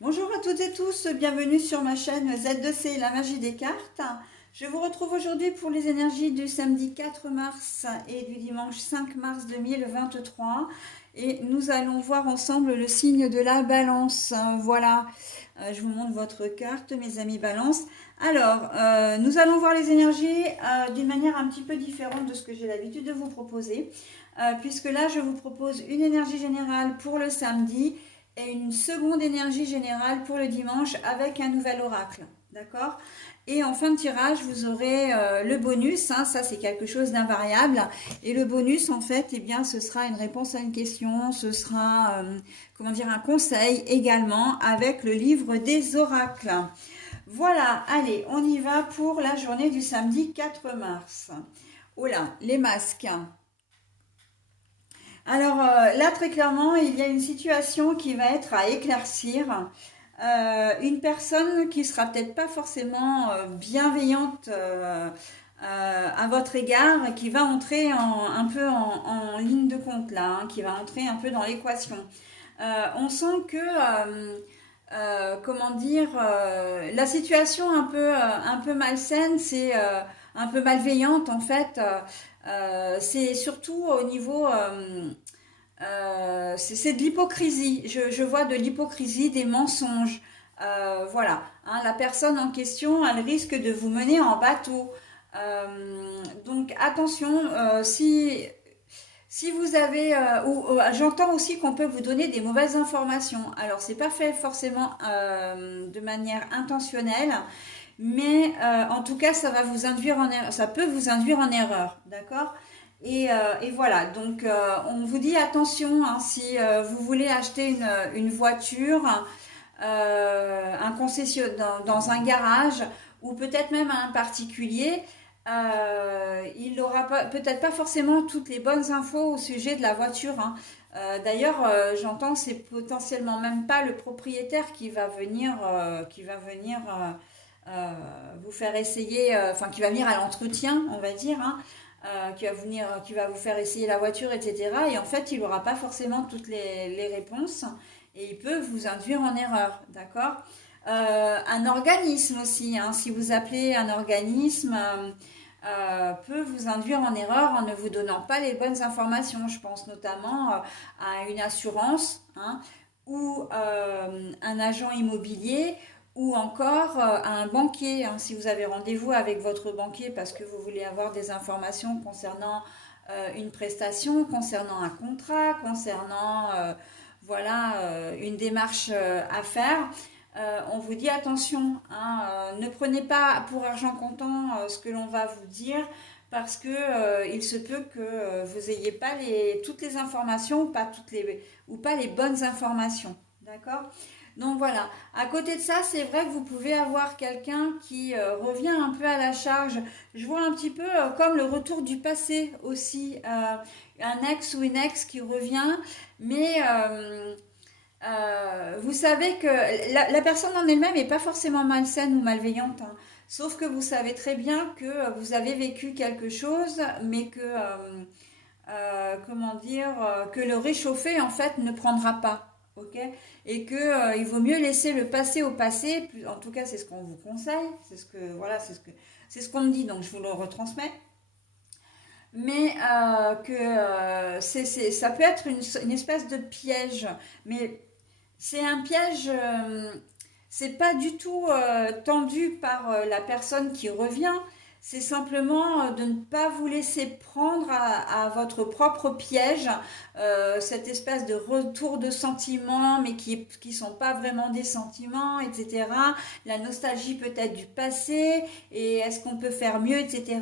Bonjour à toutes et tous, bienvenue sur ma chaîne Z2C, la magie des cartes. Je vous retrouve aujourd'hui pour les énergies du samedi 4 mars et du dimanche 5 mars 2023. Et nous allons voir ensemble le signe de la balance. Voilà, je vous montre votre carte, mes amis balance. Alors, nous allons voir les énergies d'une manière un petit peu différente de ce que j'ai l'habitude de vous proposer. Puisque là, je vous propose une énergie générale pour le samedi et une seconde énergie générale pour le dimanche avec un nouvel oracle. D'accord? Et en fin de tirage, vous aurez le bonus, hein, ça c'est quelque chose d'invariable. Et le bonus, en fait, eh bien, ce sera une réponse à une question, ce sera comment dire, un conseil également avec le livre des oracles. Voilà, allez, on y va pour la journée du samedi 4 mars. Oh là, les masques. Alors là, très clairement, il y a une situation qui va être à éclaircir. Une personne qui sera peut-être pas forcément bienveillante à votre égard, qui va entrer un peu en ligne de compte là, hein, qui va entrer un peu dans l'équation. On sent que, comment dire, la situation un peu malsaine, c'est un peu malveillante en fait. C'est surtout au niveau c'est de l'hypocrisie. Je vois de l'hypocrisie, des mensonges. Voilà, hein, la personne en question, elle risque de vous mener en bateau. Donc attention, si vous avez, j'entends aussi qu'on peut vous donner des mauvaises informations. Alors c'est pas fait forcément de manière intentionnelle, mais en tout cas ça va vous induire en erreur, ça peut vous induire en erreur, d'accord? Et voilà, donc on vous dit attention, hein, si vous voulez acheter une voiture, un concession dans un garage ou peut-être même un particulier, il n'aura peut-être pas forcément toutes les bonnes infos au sujet de la voiture, hein. D'ailleurs, j'entends c'est potentiellement même pas le propriétaire qui va venir vous faire essayer, enfin qui va venir à l'entretien, on va dire, hein, qui va vous faire essayer la voiture, etc. Et en fait, il n'aura pas forcément toutes les réponses et il peut vous induire en erreur, d'accord? Un organisme aussi, hein, si vous appelez un organisme, peut vous induire en erreur en ne vous donnant pas les bonnes informations. Je pense notamment à une assurance, hein, ou un agent immobilier ou encore à un banquier, hein, si vous avez rendez-vous avec votre banquier parce que vous voulez avoir des informations concernant une prestation, concernant un contrat, concernant voilà, une démarche à faire. On vous dit attention, hein, ne prenez pas pour argent comptant ce que l'on va vous dire parce que il se peut que vous ayez pas toutes les informations ou pas les bonnes informations. D'accord? Donc voilà. À côté de ça, c'est vrai que vous pouvez avoir quelqu'un qui revient un peu à la charge. Je vois un petit peu comme le retour du passé aussi. Un ex ou une ex qui revient, mais vous savez que la personne en elle-même n'est pas forcément malsaine ou malveillante, hein. Sauf que vous savez très bien que vous avez vécu quelque chose, mais que, comment dire, que le réchauffer, en fait, ne prendra pas. Ok. Et que il vaut mieux laisser le passé au passé. En tout cas, c'est ce qu'on vous conseille. C'est ce que, voilà, c'est ce qu'on me dit, donc je vous le retransmets. Mais que ça peut être une espèce de piège. Mais c'est un piège, c'est pas du tout tendu par la personne qui revient. C'est simplement de ne pas vous laisser prendre à votre propre piège, cette espèce de retour de sentiments, mais qui sont pas vraiment des sentiments, etc. La nostalgie peut-être du passé, et est-ce qu'on peut faire mieux, etc.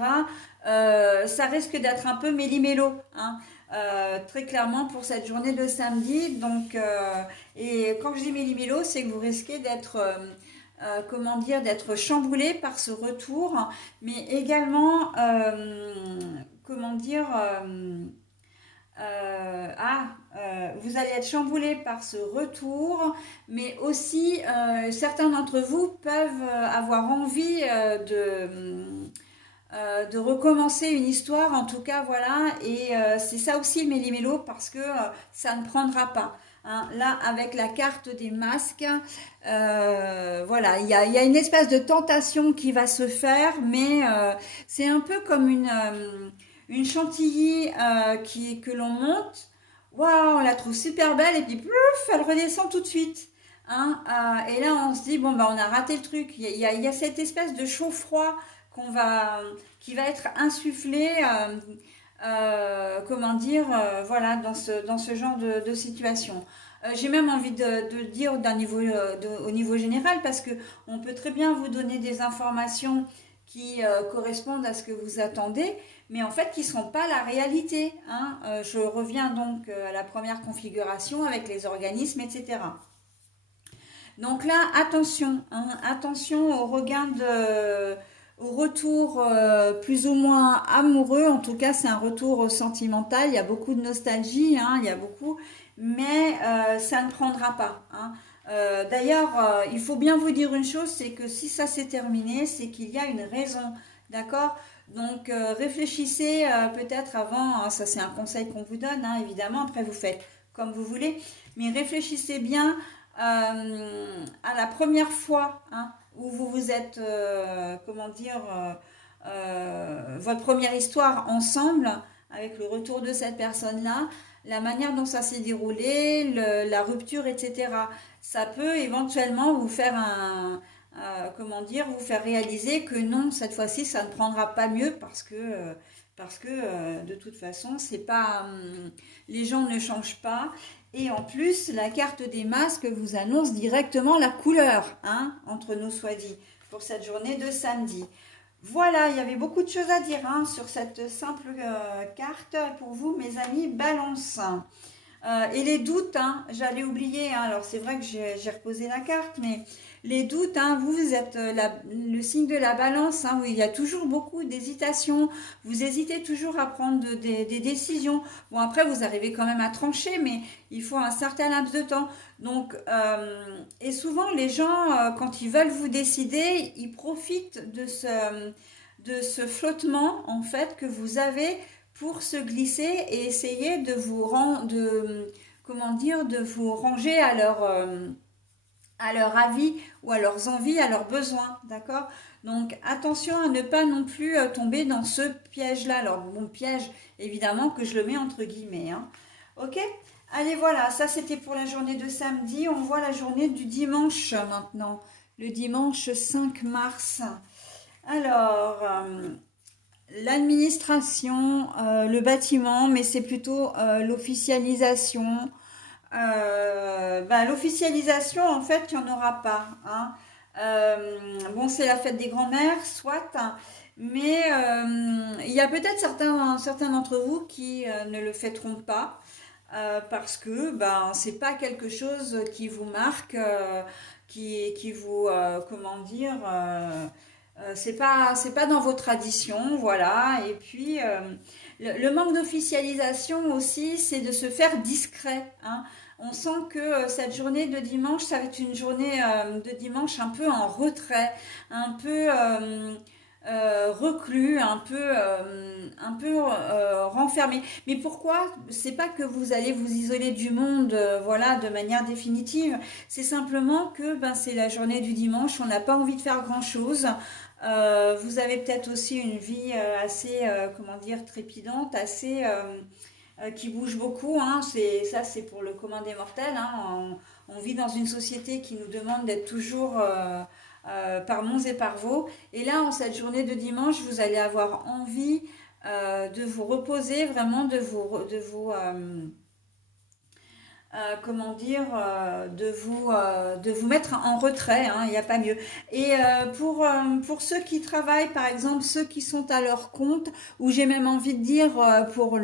Ça risque d'être un peu méli-mélo, hein. Très clairement pour cette journée de samedi. Donc, et quand je dis méli-mélo, c'est que vous risquez d'être, comment dire, d'être chamboulé par ce retour, mais également, comment dire, vous allez être chamboulé par ce retour, mais aussi certains d'entre vous peuvent avoir envie de recommencer une histoire, en tout cas, voilà. Et c'est ça aussi le méli-mélo parce que ça ne prendra pas. hein. Là, avec la carte des masques, voilà, il y a une espèce de tentation qui va se faire, mais c'est un peu comme une chantilly que l'on monte. Waouh, on la trouve super belle et puis plouf, elle redescend tout de suite. Hein, et là, on se dit, bon, bah, on a raté le truc. Il y a cette espèce de chaud-froid qui va être insufflé, comment dire, voilà, dans ce genre de situation. J'ai même envie de le dire au niveau général parce que on peut très bien vous donner des informations qui correspondent à ce que vous attendez, mais en fait qui ne seront pas la réalité. Hein. Je reviens donc à la première configuration avec les organismes, etc. Donc là, attention, hein, attention au retour plus ou moins amoureux. En tout cas, c'est un retour sentimental. Il y a beaucoup de nostalgie, hein, il y a beaucoup, mais ça ne prendra pas. Hein. D'ailleurs, il faut bien vous dire une chose, c'est que si ça s'est terminé, c'est qu'il y a une raison, d'accord? Donc réfléchissez peut-être avant, hein, ça c'est un conseil qu'on vous donne, hein, évidemment, après vous faites comme vous voulez, mais réfléchissez bien à la première fois, hein, où vous vous êtes, comment dire, votre première histoire ensemble, avec le retour de cette personne-là, la manière dont ça s'est déroulé, la rupture, etc. Ça peut éventuellement vous faire comment dire, vous faire réaliser que non, cette fois-ci, ça ne prendra pas mieux parce que de toute façon, c'est pas, les gens ne changent pas. Et en plus, la carte des masques vous annonce directement la couleur, hein, entre nous soit dit, pour cette journée de samedi. Voilà, il y avait beaucoup de choses à dire, hein, sur cette simple carte pour vous, mes amis Balance. Et les doutes, hein, j'allais oublier, hein, alors c'est vrai que j'ai reposé la carte, mais les doutes, hein, vous êtes le signe de la balance, hein, où il y a toujours beaucoup d'hésitation, vous hésitez toujours à prendre des décisions. Bon, après, vous arrivez quand même à trancher, mais il faut un certain laps de temps. Donc, et souvent, les gens, quand ils veulent vous décider, ils profitent de ce flottement, en fait, que vous avez pour se glisser et essayer comment dire, de vous ranger à leur avis ou à leurs envies, à leurs besoins, d'accord? Donc attention à ne pas non plus tomber dans ce piège-là. Alors bon, piège, évidemment que je le mets entre guillemets, hein. Ok? Allez, voilà, ça c'était pour la journée de samedi. On voit la journée du dimanche maintenant, le dimanche 5 mars. Alors, l'administration, le bâtiment, mais c'est plutôt l'officialisation. L'officialisation, en fait, il n'y en aura pas. Hein. Bon, c'est la fête des grands-mères, soit, hein, mais il y a peut-être certains d'entre vous qui ne le fêteront pas. Parce que c'est pas quelque chose qui vous marque, qui vous comment dire, c'est pas dans vos traditions, voilà. Et puis le manque d'officialisation aussi, c'est de se faire discret, hein. On sent que cette journée de dimanche, ça va être une journée de dimanche un peu en retrait, un peu reclus, un peu renfermé. Mais pourquoi? C'est pas que vous allez vous isoler du monde, voilà, de manière définitive. C'est simplement que c'est la journée du dimanche, on n'a pas envie de faire grand-chose. Vous avez peut-être aussi une vie assez, comment dire, trépidante, assez qui bouge beaucoup. Hein. C'est pour le commun des mortels. Hein. On vit dans une société qui nous demande d'être toujours par monts et par vaux. Et là, en cette journée de dimanche, vous allez avoir envie de vous reposer, vraiment comment dire, de vous mettre en retrait, hein, il n'y a pas mieux. Et pour ceux qui travaillent, par exemple, ceux qui sont à leur compte, ou j'ai même envie de dire pour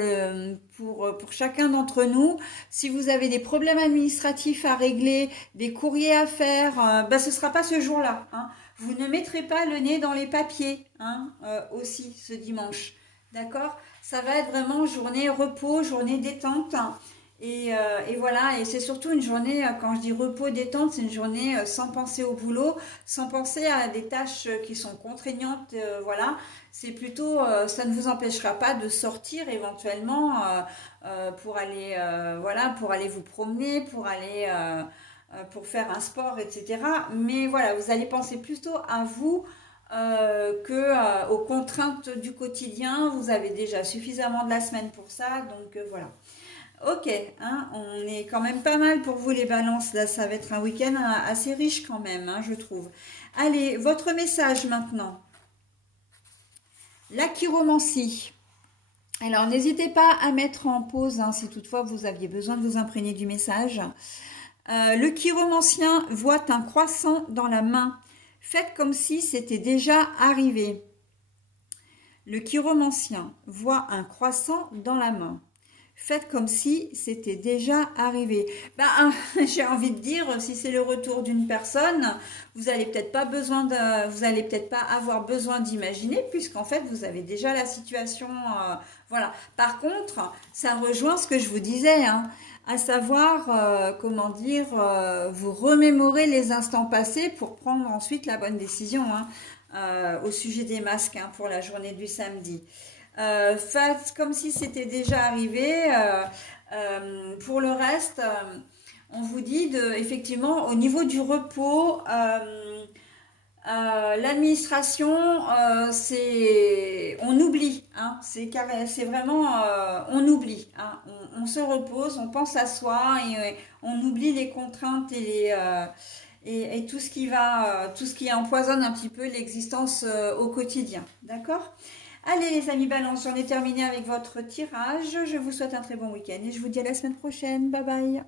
chacun d'entre nous, si vous avez des problèmes administratifs à régler, des courriers à faire, ce ne sera pas ce jour-là. Hein. Vous ne mettrez pas le nez dans les papiers, hein, aussi ce dimanche. D'accord? Ça va être vraiment journée repos, journée détente. Et voilà, et c'est surtout une journée, quand je dis repos, détente, c'est une journée sans penser au boulot, sans penser à des tâches qui sont contraignantes, voilà. C'est plutôt, ça ne vous empêchera pas de sortir éventuellement pour aller, voilà, pour aller vous promener, pour aller, pour faire un sport, etc. Mais voilà, vous allez penser plutôt à vous que aux contraintes du quotidien. Vous avez déjà suffisamment de la semaine pour ça, donc voilà. Ok, hein, on est quand même pas mal pour vous les balances. Là, ça va être un week-end assez riche quand même, hein, je trouve. Allez, votre message maintenant. La chiromancie. Alors, n'hésitez pas à mettre en pause hein, si toutefois vous aviez besoin de vous imprégner du message. Le chiromancien voit un croissant dans la main. Faites comme si c'était déjà arrivé. Le chiromancien voit un croissant dans la main. Faites comme si c'était déjà arrivé. J'ai envie de dire, si c'est le retour d'une personne, vous allez peut-être pas vous allez peut-être pas avoir besoin d'imaginer, puisqu'en fait vous avez déjà la situation. Voilà. Par contre, ça rejoint ce que je vous disais, hein, à savoir, comment dire, vous remémorer les instants passés pour prendre ensuite la bonne décision, hein, au sujet des masques, hein, pour la journée du samedi. Faites comme si c'était déjà arrivé. Pour le reste, on vous dit effectivement au niveau du repos, l'administration, on oublie, hein, c'est carré, c'est vraiment, on oublie, hein, on se repose, on pense à soi et on oublie les contraintes et tout ce qui empoisonne un petit peu l'existence au quotidien, d'accord? Allez les amis balance, j'en ai terminé avec votre tirage. Je vous souhaite un très bon week-end et je vous dis à la semaine prochaine. Bye bye.